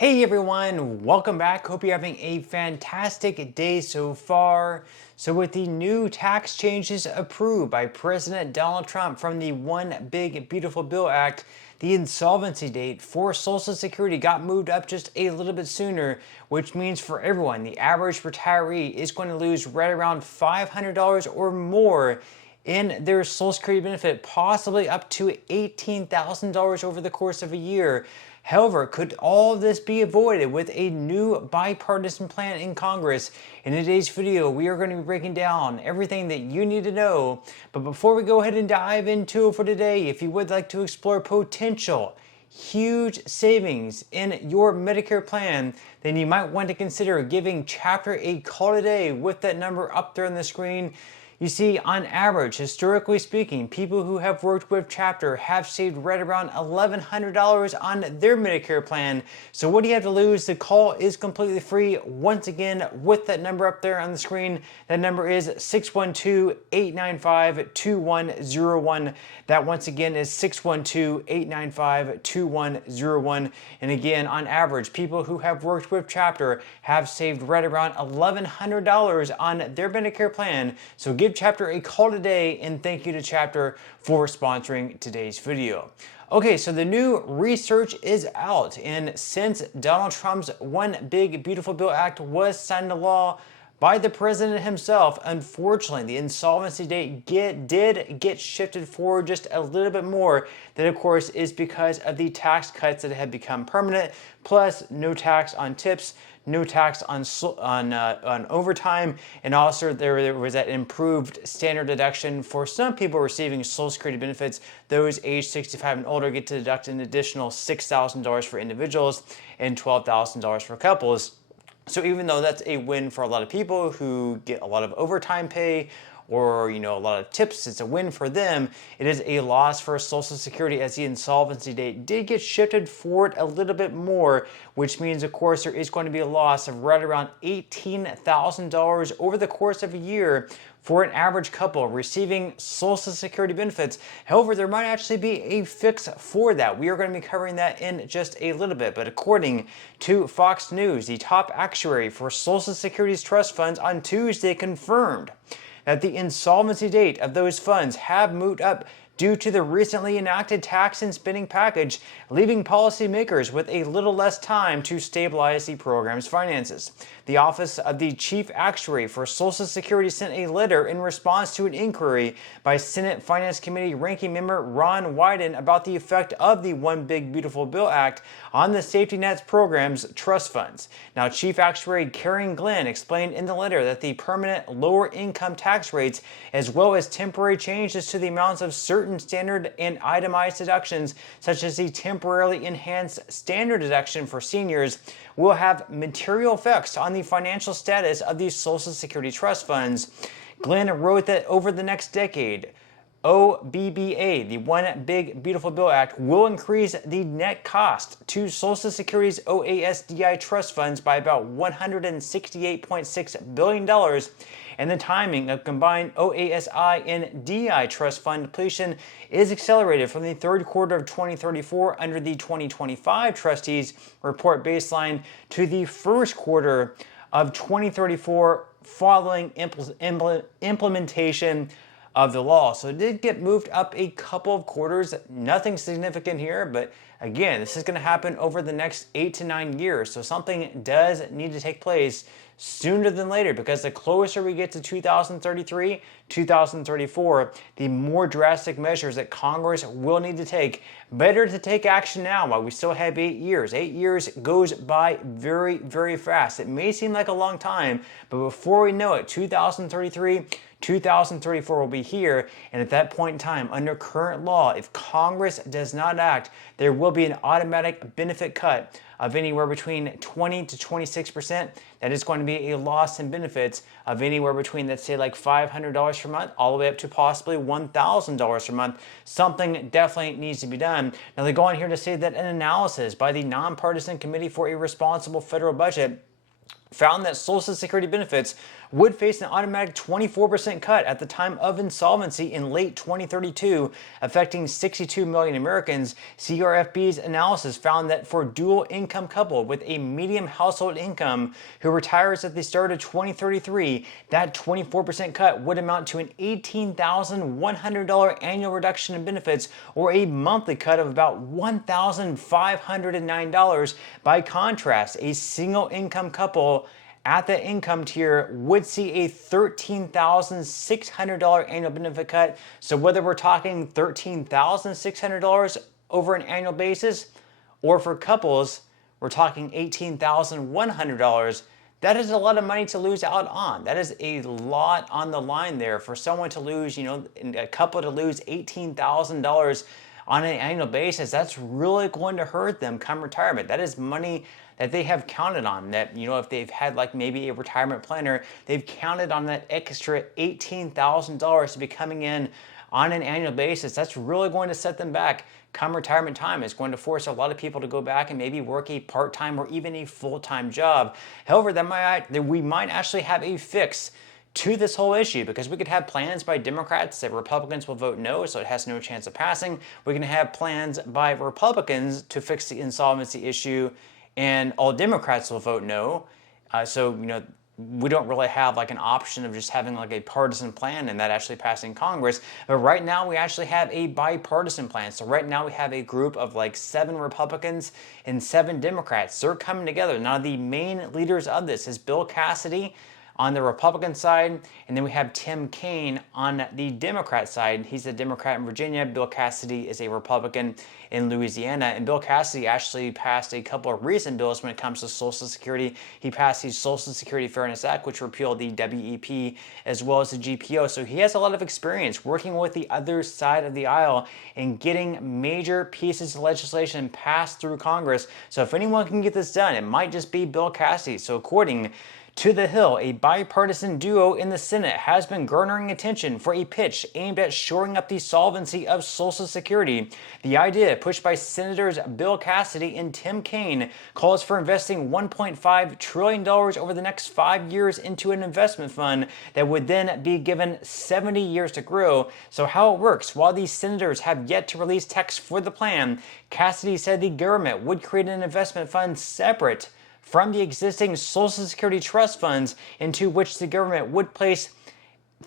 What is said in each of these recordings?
Hey everyone, welcome back. Hope you're having a fantastic day so far. So with the new tax changes approved by President Donald Trump from the One Big Beautiful Bill Act, the insolvency date for Social Security got moved up just a little bit sooner, which means for everyone, the average retiree is going to lose right around $500 or more in their Social Security benefit, possibly up to $18,000 over the course of a year. However, could all of this be avoided with a new bipartisan plan in Congress? In today's video, we are going to be breaking down everything that you need to know. But before we go ahead and dive into it for today, if you would like to explore potential huge savings in your Medicare plan, then you might want to consider giving Chapter a call today with that number up there on the screen. You see, on average, historically speaking, people who have worked with Chapter have saved right around $1,100 on their Medicare plan. So what do you have to lose? The call is completely free. Once again, with that number up there on the screen, that number is 612-895-2101. That once again is 612-895-2101. And again, on average, people who have worked with Chapter have saved right around $1,100 on their Medicare plan. So give Chapter a call today, and thank you to Chapter for sponsoring today's video. Okay, so the new research is out, and since Donald Trump's One Big Beautiful Bill Act was signed into law by the president himself, unfortunately, the insolvency date did get shifted forward just a little bit more. That, of course, is because of the tax cuts that have become permanent, plus no tax on tips, no tax on overtime, and also there was that improved standard deduction for some people receiving Social Security benefits. Those age 65 and older get to deduct an additional $6,000 for individuals and $12,000 for couples. So even though that's a win for a lot of people who get a lot of overtime pay or a lot of tips, it's a win for them. It is a loss for Social Security as the insolvency date did get shifted forward a little bit more, which means, of course, there is going to be a loss of right around $18,000 over the course of a year for an average couple receiving Social Security benefits. However, there might actually be a fix for that. We are going to be covering that in just a little bit. But according to Fox News, the top actuary for Social Security's trust funds on Tuesday confirmed that the insolvency date of those funds have moved up due to the recently enacted tax and spending package, leaving policymakers with a little less time to stabilize the program's finances. The Office of the Chief Actuary for Social Security sent a letter in response to an inquiry by Senate Finance Committee Ranking Member Ron Wyden about the effect of the One Big Beautiful Bill Act on the Safety Net program's trust funds. Now, Chief Actuary Karen Glenn explained in the letter that the permanent lower income tax rates, as well as temporary changes to the amounts of certain standard and itemized deductions, such as the temporarily enhanced standard deduction for seniors, will have material effects on the financial status of these Social Security trust funds. Glenn wrote that over the next decade, OBBA, the One Big Beautiful Bill Act, will increase the net cost to Social Security's OASDI trust funds by about $168.6 billion, and the timing of combined OASI and DI trust fund depletion is accelerated from the third quarter of 2034 under the 2025 trustees report baseline to the first quarter of 2034 following implementation of the law. So it did get moved up a couple of quarters, nothing significant here, but again, this is going to happen over the next 8 to 9 years. So something does need to take place sooner than later, because the closer we get to 2033, 2034, the more drastic measures that Congress will need to take. Better to take action now while we still have 8 years. 8 years goes by very, very fast. It may seem like a long time, but before we know it, 2033, 2034 will be here, and at that point in time, under current law, if Congress does not act, there will be an automatic benefit cut of anywhere between 20 to 26%. That is going to be a loss in benefits of anywhere between, let's say, like $500 per month all the way up to possibly $1,000 per month. Something definitely needs to be done. Now, they go on here to say that an analysis by the Nonpartisan Committee for a Responsible Federal Budget found that Social Security benefits would face an automatic 24% cut at the time of insolvency in late 2032, affecting 62 million Americans. CRFB's analysis found that for a dual income couple with a medium household income who retires at the start of 2033, that 24% cut would amount to an $18,100 annual reduction in benefits, or a monthly cut of about $1,509. By contrast, a single income couple at the income tier would see a $13,600 annual benefit cut. So whether we're talking $13,600 over an annual basis, or for couples, we're talking $18,100, that is a lot of money to lose out on. That is a lot on the line there for someone to lose, a couple to lose $18,000 on an annual basis. That's really going to hurt them come retirement. That is money that they have counted on, that, if they've had like maybe a retirement planner, they've counted on that extra $18,000 to be coming in on an annual basis. That's really going to set them back come retirement time. It's going to force a lot of people to go back and maybe work a part-time or even a full-time job. However, we might actually have a fix to this whole issue, because we could have plans by Democrats that Republicans will vote no, so it has no chance of passing. We can have plans by Republicans to fix the insolvency issue, and all Democrats will vote no. We don't really have like an option of just having like a partisan plan and that actually passing Congress. But right now we actually have a bipartisan plan. So right now we have a group of like 7 Republicans and 7 Democrats. They're coming together. Now the main leaders of this is Bill Cassidy on the Republican side, and then we have Tim Kaine on the Democrat side. He's a Democrat in Virginia. Bill Cassidy is a Republican in Louisiana, and Bill Cassidy actually passed a couple of recent bills when it comes to Social Security. He passed the Social Security Fairness Act, which repealed the WEP as well as the GPO. So he has a lot of experience working with the other side of the aisle and getting major pieces of legislation passed through Congress. So if anyone can get this done, it might just be Bill Cassidy. So according to The Hill, a bipartisan duo in the Senate has been garnering attention for a pitch aimed at shoring up the solvency of Social Security. The idea, pushed by Senators Bill Cassidy and Tim Kaine, calls for investing $1.5 trillion over the next 5 years into an investment fund that would then be given 70 years to grow. So how it works: while these senators have yet to release text for the plan, Cassidy said the government would create an investment fund separate from the existing Social Security trust funds, into which the government would place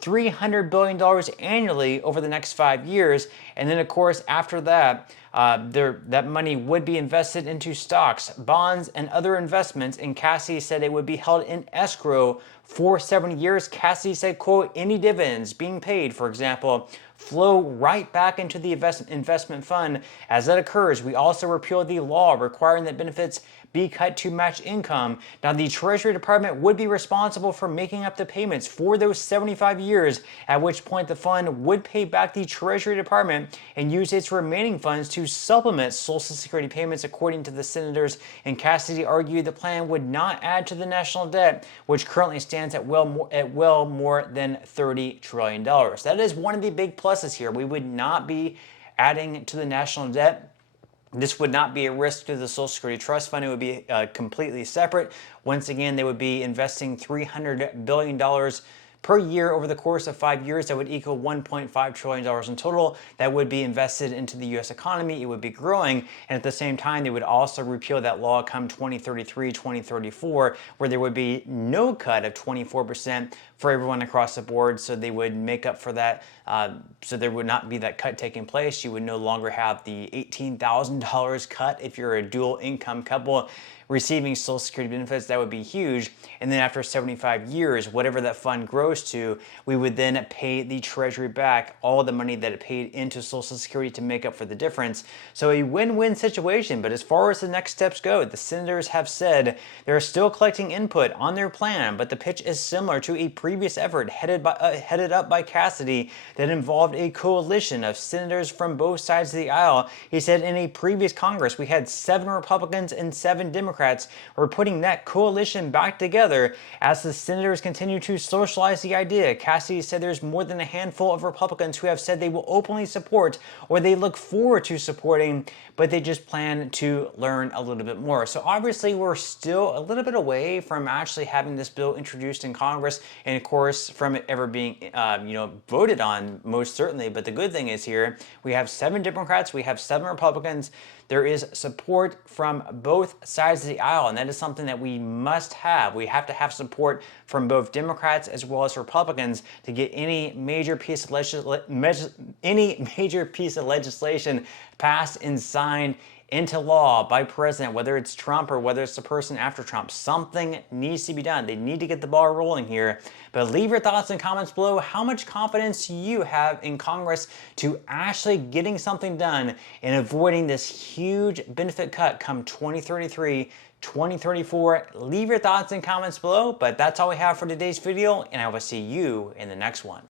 $300 billion annually over the next 5 years. And then, of course, after that, that money would be invested into stocks, bonds, and other investments. And Cassidy said it would be held in escrow for 7 years. Cassidy said, quote, "Any dividends being paid, for example, flow right back into the investment fund. As that occurs, we also repeal the law requiring that benefits be cut to match income." Now, the Treasury Department would be responsible for making up the payments for those 75 years, at which point the fund would pay back the Treasury Department and use its remaining funds to supplement Social Security payments, according to the senators. And Cassidy argued the plan would not add to the national debt, which currently stands at well more than $30 trillion. That is one of the big pluses here. We would not be adding to the national debt. This would not be a risk to the Social Security Trust Fund. It would be completely separate. Once again, they would be investing $300 billion per year over the course of 5 years. That would equal $1.5 trillion in total. That would be invested into the U.S. economy. It would be growing. And at the same time, they would also repeal that law come 2033, 2034, where there would be no cut of 24% for everyone across the board. So they would make up for that. So there would not be that cut taking place. You would no longer have the $18,000 cut if you're a dual income couple receiving Social Security benefits. That would be huge. And then after 75 years, whatever that fund grows to, we would then pay the Treasury back all the money that it paid into Social Security to make up for the difference. So a win-win situation. But as far as the next steps go, the senators have said they're still collecting input on their plan, but the pitch is similar to a previous effort headed up by Cassidy that involved a coalition of senators from both sides of the aisle. He said in a previous Congress, we had 7 Republicans and 7 Democrats Democrats are putting that coalition back together as the senators continue to socialize the idea. Cassidy said there's more than a handful of Republicans who have said they will openly support or they look forward to supporting, but they just plan to learn a little bit more. So obviously we're still a little bit away from actually having this bill introduced in Congress, and of course from it ever being voted on, most certainly. But the good thing is here we have 7 Democrats, we have 7 Republicans. There is support from both sides of the aisle, and that is something that we must have. We have to have support from both Democrats as well as Republicans to get any major piece of legislation passed and signed into law by president, whether it's Trump or whether it's the person after Trump. Something needs to be done. They need to get the ball rolling here. But leave your thoughts and comments below how much confidence you have in Congress to actually getting something done and avoiding this huge benefit cut come 2033, 2034. Leave your thoughts and comments below, but that's all we have for today's video, and I will see you in the next one.